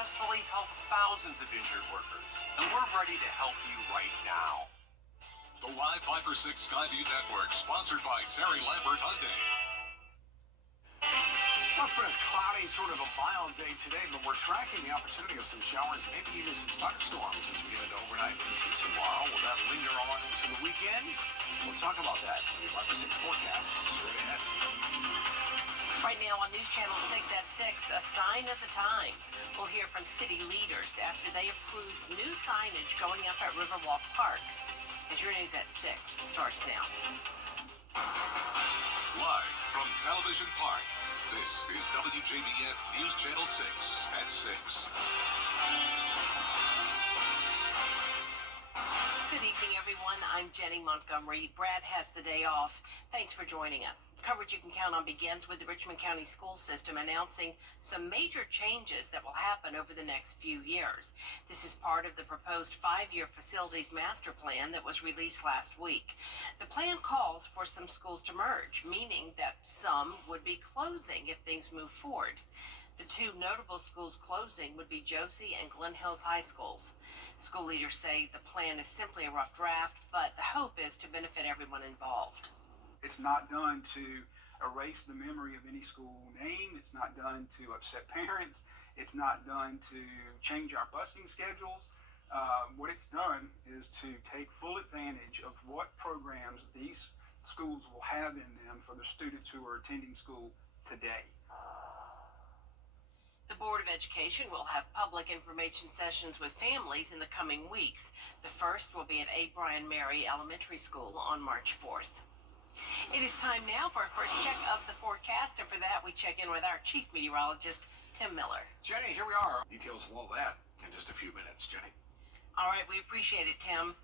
successfully helped thousands of injured workers, and we're ready to help you right now. The Live 5 for 6 Skyview Network, sponsored by Terry Lambert Hyundai. Well, it's been a cloudy, sort of a mild day today, but we're tracking the opportunity of some showers, maybe even some thunderstorms as we get into overnight into tomorrow. Will that linger on into the weekend? We'll talk about that in the 5 for 6 forecast straight ahead. Right now on News Channel 6 at 6, a sign of the times. We'll hear from city leaders after they approve new signage going up at Riverwalk Park. As your News at 6 starts now. Live from Television Park, this is WJBF News Channel 6 at 6. Good evening, everyone. I'm Jenny Montgomery. Brad has the day off. Thanks for joining us. Coverage you can count on begins with the Richmond County School System announcing some major changes that will happen over the next few years. This is part of the proposed 5-year facilities master plan that was released last week. The plan calls for some schools to merge, meaning that some would be closing if things move forward. The two notable schools closing would be Josie and Glen Hills High Schools. School leaders say the plan is simply a rough draft, but the hope is to benefit everyone involved. It's not done to erase the memory of any school name. It's not done to upset parents. It's not done to change our busing schedules. What it's done is to take full advantage of what programs these schools will have in them for the students who are attending school today. The Board of Education will have public information sessions with families in the coming weeks. The first will be at A. Bryan Mary Elementary School on March 4th. It is time now for our first check of the forecast, and for that we check in with our chief meteorologist, Tim Miller. Jenny, here we are. Details of all that in just a few minutes. Jenny. All right, we appreciate it, Tim.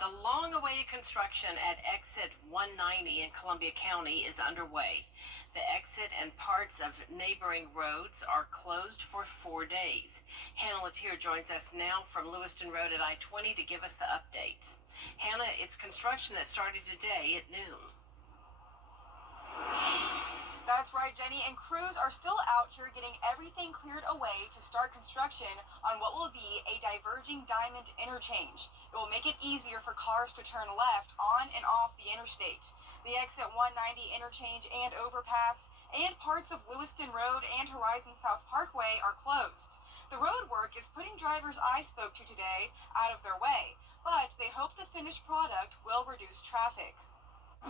The long-awaited construction at exit 190 in Columbia County is underway. The exit and parts of neighboring roads are closed for 4 days. Hannah Latier joins us now from Lewiston Road at I-20 to give us the updates. Hannah, it's construction that started today at noon. That's right, Jenny, and crews are still out here getting everything cleared away to start construction on what will be a diverging diamond interchange. It will make it easier for cars to turn left on and off the interstate. The exit 190 interchange and overpass and parts of Lewiston Road and Horizon South Parkway are closed. The road work is putting drivers I spoke to today out of their way, but they hope the finished product will reduce traffic.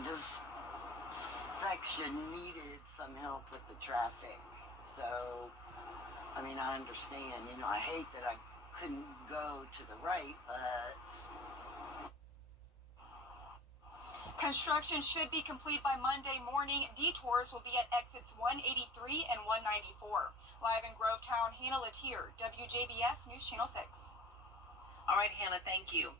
This section needed some help with the traffic. So, I mean, I understand, I hate that I couldn't go to the right, but... Construction should be complete by Monday morning. Detours will be at exits 183 and 194. Live in Grovetown, Hannah Latier, WJBF News Channel 6. All right, Hannah, thank you.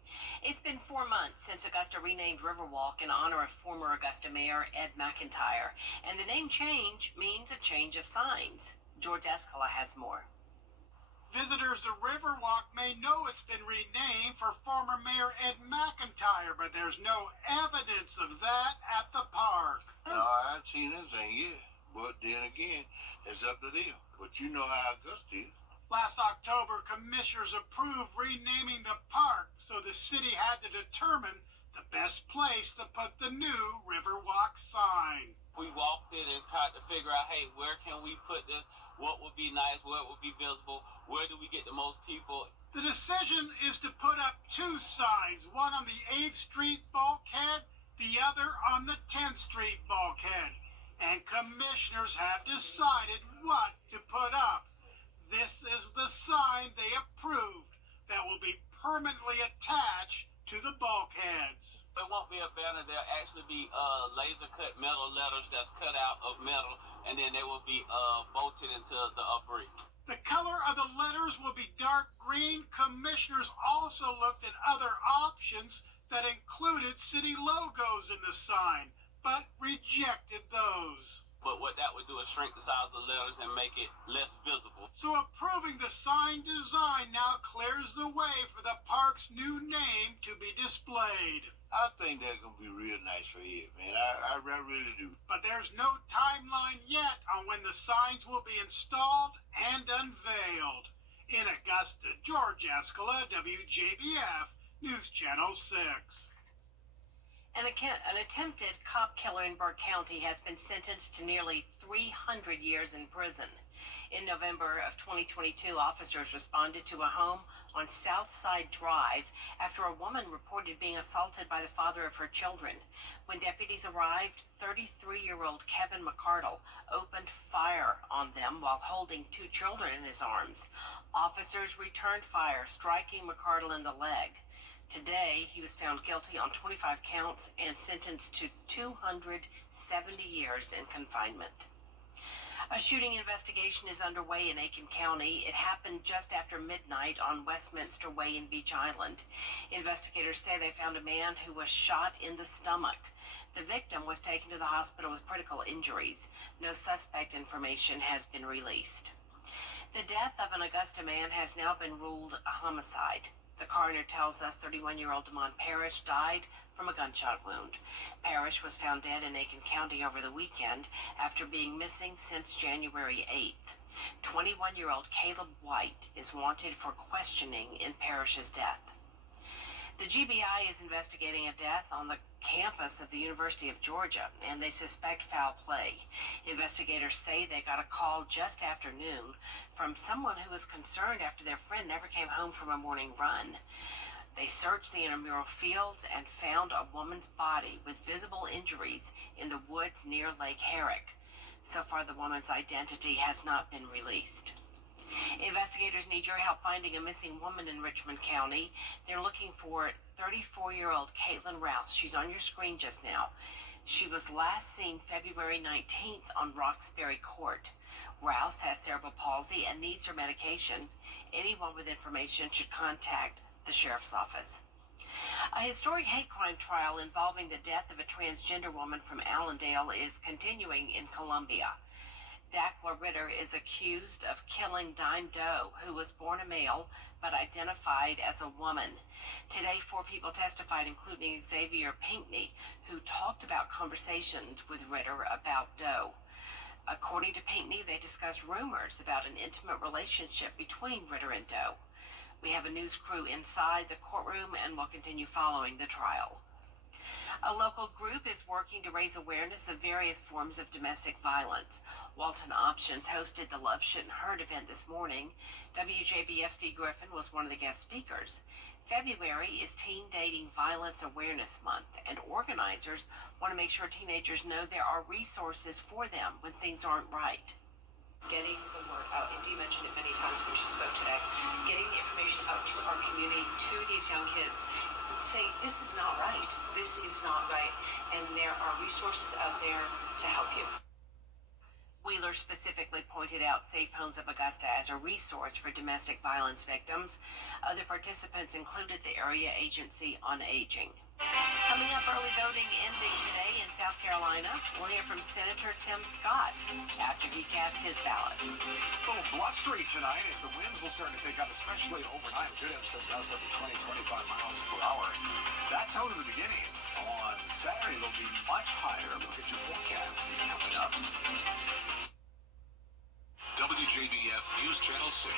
It's been 4 months since Augusta renamed Riverwalk in honor of former Augusta Mayor Ed McIntyre, and the name change means a change of signs. George Escala has more. Visitors to Riverwalk may know it's been renamed for former Mayor Ed McIntyre, but there's no evidence of that at the park. No, I haven't seen anything yet, but then again, it's up to them. But you know how Augusta is. Last October, commissioners approved renaming the park, so the city had to determine the best place to put the new Riverwalk sign. We walked in and tried to figure out, hey, where can we put this? What would be nice? What would be visible? Where do we get the most people? The decision is to put up 2 signs, one on the 8th Street bulkhead, the other on the 10th Street bulkhead. And commissioners have decided what to put up. This is the sign they approved that will be permanently attached to the bulkheads. It won't be a banner. There'll actually be laser cut metal letters that's cut out of metal, and then they will be bolted into the brick. The color of the letters will be dark green. Commissioners also looked at other options that included city logos in the sign, but rejected those. But what that would do is shrink the size of the letters and make it less visible. So approving the sign design now clears the way for the park's new name to be displayed. I think that's going to be real nice for you, man. I really do. But there's no timeline yet on when the signs will be installed and unveiled. In a Augusta, George Escala, WJBF, News Channel 6. An attempted cop killer in Burke County has been sentenced to nearly 300 years in prison. In November of 2022, officers responded to a home on Southside Drive after a woman reported being assaulted by the father of her children. When deputies arrived, 33-year-old Kevin McCardle opened fire on them while holding two children in his arms. Officers returned fire, striking McCardle in the leg. Today, he was found guilty on 25 counts and sentenced to 270 years in confinement. A shooting investigation is underway in Aiken County. It happened just after midnight on Westminster Way in Beach Island. Investigators say they found a man who was shot in the stomach. The victim was taken to the hospital with critical injuries. No suspect information has been released. The death of an Augusta man has now been ruled a homicide. The coroner tells us 31-year-old Demond Parrish died from a gunshot wound. Parrish was found dead in Aiken County over the weekend after being missing since January 8th. 21-year-old Caleb White is wanted for questioning in Parrish's death. The GBI is investigating a death on the campus of the University of Georgia, and they suspect foul play. Investigators say they got a call just after noon from someone who was concerned after their friend never came home from a morning run. They searched the intramural fields and found a woman's body with visible injuries in the woods near Lake Herrick. So far, the woman's identity has not been released. Investigators need your help finding a missing woman in Richmond County. They're looking for 34-year-old Caitlin Rouse. She's on your screen just now. She was last seen February 19th on Roxbury Court. Rouse has cerebral palsy and needs her medication. Anyone with information should contact the sheriff's office. A historic hate crime trial involving the death of a transgender woman from Allendale is continuing in Columbia. Dakwa Ritter is accused of killing Dime Doe, who was born a male but identified as a woman. Today, 4 people testified, including Xavier Pinkney, who talked about conversations with Ritter about Doe. According to Pinkney, they discussed rumors about an intimate relationship between Ritter and Doe. We have a news crew inside the courtroom and will continue following the trial. A local group is working to raise awareness of various forms of domestic violence. Walton Options hosted the Love Shouldn't Hurt event this morning. WJBF Steve Griffin was one of the guest speakers. February is Teen Dating Violence Awareness Month, and organizers want to make sure teenagers know there are resources for them when things aren't right. Getting the word out, and Dee mentioned it many times when she spoke today, getting the information out to our community, to these young kids. Say, this is not right. This is not right. And there are resources out there to help you. Wheeler specifically pointed out Safe Homes of Augusta as a resource for domestic violence victims. Other participants included the Area Agency on Aging. Coming up, early voting ending today in South Carolina. We'll hear from Senator Tim Scott after he cast his ballot. A little blustery tonight as the winds will start to pick up, especially overnight. We could have some gusts up to 20, 25 miles per hour. That's how in the beginning. On Saturday, they'll be much higher. Look at your forecast. It's coming up. WJBF News Channel 6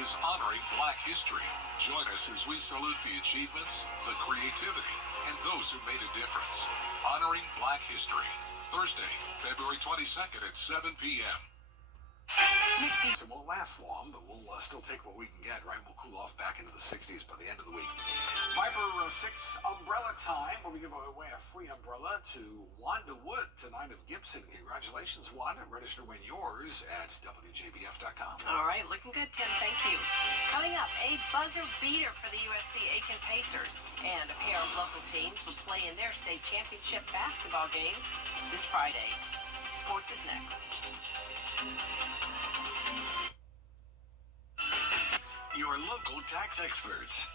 is honoring Black history. Join us as we salute the achievements, the creativity, and those who made a difference. Honoring Black history. Thursday, February 22nd at 7 p.m. It won't last long, but we'll still take what we can get, right? We'll cool off back into the 60s by the end of the week. Viper 6 umbrella time, where we give away a free umbrella to Wanda Wood tonight of Gibson. Congratulations, Wanda. Register to win yours at WJBF.com. All right, looking good, Tim. Thank you. Coming up, a buzzer beater for the USC Aiken Pacers, and a pair of local teams will play in their state championship basketball games this Friday. Sports is next. Your local tax experts.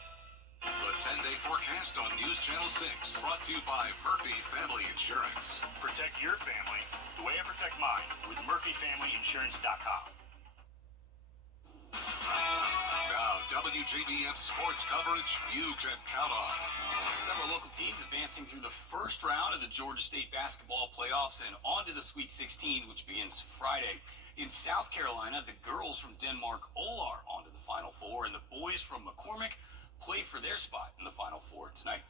The 10-day forecast on News Channel 6, brought to you by Murphy Family Insurance. Protect your family the way I protect mine with MurphyFamilyInsurance.com. Now, WJBF sports coverage you can count on. Several local teams advancing through the first round of the Georgia State basketball playoffs and on to the Sweet 16, which begins Friday. In South Carolina, the girls from Denmark Olar on to the Final Four, and the boys from McCormick play for their spot in the Final Four tonight.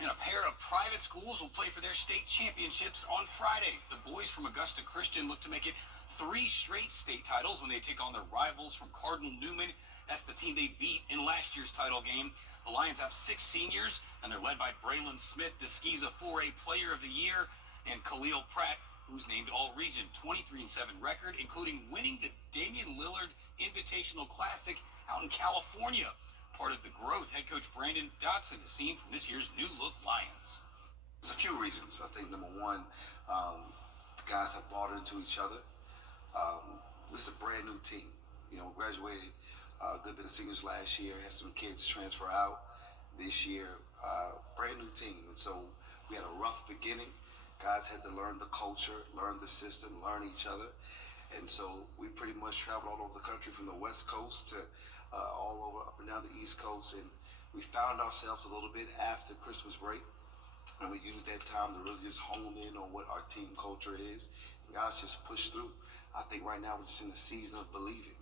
And a pair of private schools will play for their state championships on Friday. The boys from Augusta Christian look to make it 3 straight state titles when they take on their rivals from Cardinal Newman. That's the team they beat in last year's title game. The Lions have 6 seniors, and they're led by Braylon Smith, the Skiza 4A Player of the Year, and Khalil Pratt, who's named All-Region, 23-7 record, including winning the Damian Lillard Invitational Classic out in California. Part of the growth head coach Brandon Dotson has seen from this year's new look Lions. There's a few reasons. I think number one, the guys have bought into each other. This is a brand new team. You know, graduated a good bit of seniors last year, had some kids transfer out this year. Brand new team. And so we had a rough beginning. Guys had to learn the culture, learn the system, learn each other. And so we pretty much traveled all over the country from the West Coast to all over up and down the East Coast. And we found ourselves a little bit after Christmas break. And we used that time to really just hone in on what our team culture is. And guys just pushed through. I think right now we're just in the season of believing.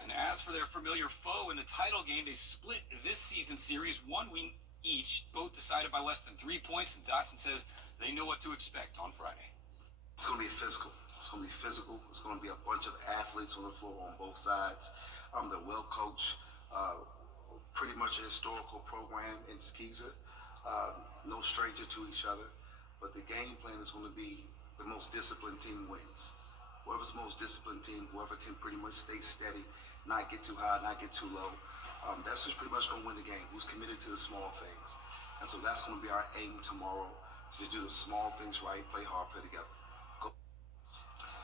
And as for their familiar foe in the title game, they split this season series 1 win each, both decided by less than 3 points. And Dotson says they know what to expect on Friday. It's going to be physical. It's going to be physical. It's going to be a bunch of athletes on the floor on both sides. They're well coached, pretty much a historical program in Skiza. No stranger to each other. But the game plan is going to be the most disciplined team wins. Whoever's the most disciplined team, whoever can pretty much stay steady, not get too high, not get too low, that's who's pretty much going to win the game, who's committed to the small things. And so that's going to be our aim tomorrow, to just do the small things right, play hard, play together.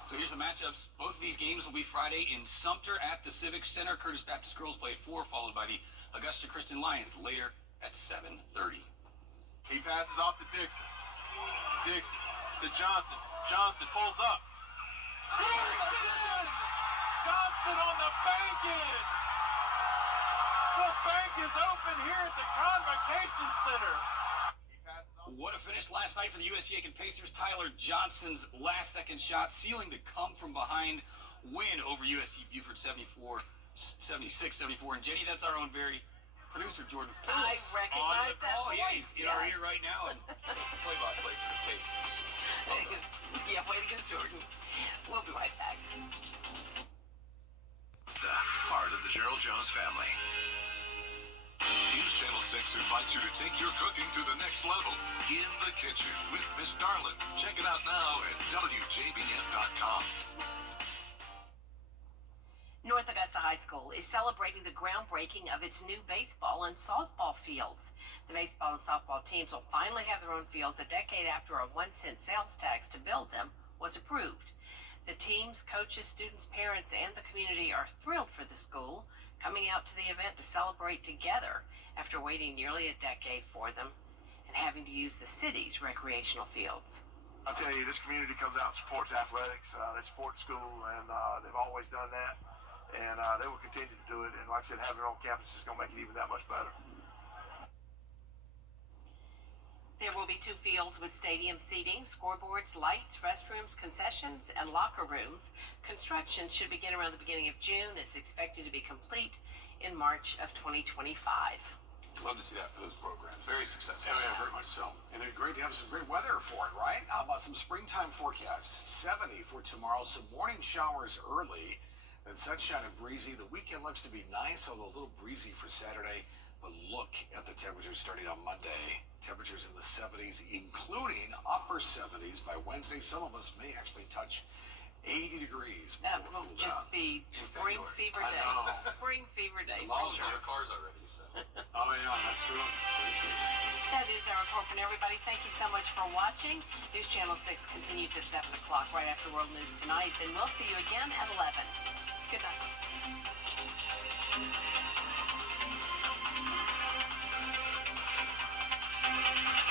So here's the matchups. Both of these games will be Friday in Sumter at the Civic Center. Curtis Baptist girls play at 4, followed by the Augusta Christian Lions later at 7:30. He passes off to Dixon. Dixon to Johnson. Johnson pulls up. Yes, it is! Johnson on the bank end. The bank is open here at the Convocation Center. What a finish last night for the USC Aiken Pacers. Tyler Johnson's last-second shot, sealing the come-from-behind win over USC Buford 76-74. And Jenny, that's our own very producer, Jordan I Phillips. recognize that voice. Yeah, he's in our ear right now, and that's the play-by-play for the Pacers. Yeah, way to go, Jordan. We'll be right back. The part of the Gerald Jones family. News Channel 6 invites you to take your cooking to the next level in the kitchen with Miss Darlin. Check it out now at WJBF.com. North Augusta High School is celebrating the groundbreaking of its new baseball and softball fields. The baseball and softball teams will finally have their own fields a decade after a 1-cent sales tax to build them was approved. The teams, coaches, students, parents, and the community are thrilled for the school, coming out to the event to celebrate together after waiting nearly a decade for them and having to use the city's recreational fields. I'll tell you, this community comes out and supports athletics. They support the school, and they've always done that. And they will continue to do it. And like I said, having it on campus is going to make it even that much better. There will be 2 fields with stadium seating, scoreboards, lights, restrooms, concessions, and locker rooms. Construction should begin around the beginning of June. It's expected to be complete in March of 2025. Love to see that for those programs. Very successful. Yeah, very much so. And it's great to have some great weather for it, right? How about some springtime forecasts? 70 for tomorrow, some morning showers early, then sunshine and breezy. The weekend looks to be nice, although a little breezy for Saturday. But look at the temperatures starting on Monday. Temperatures in the 70s, including upper 70s by Wednesday. Some of us may actually touch 80 degrees. That will just be spring fever day. Spring fever day. Moms in their cars already, so. Oh, yeah, that's true. That is our report from everybody. Thank you so much for watching. News Channel 6 continues at 7 o'clock right after World News Tonight. Then we'll see you again at 11. Good night.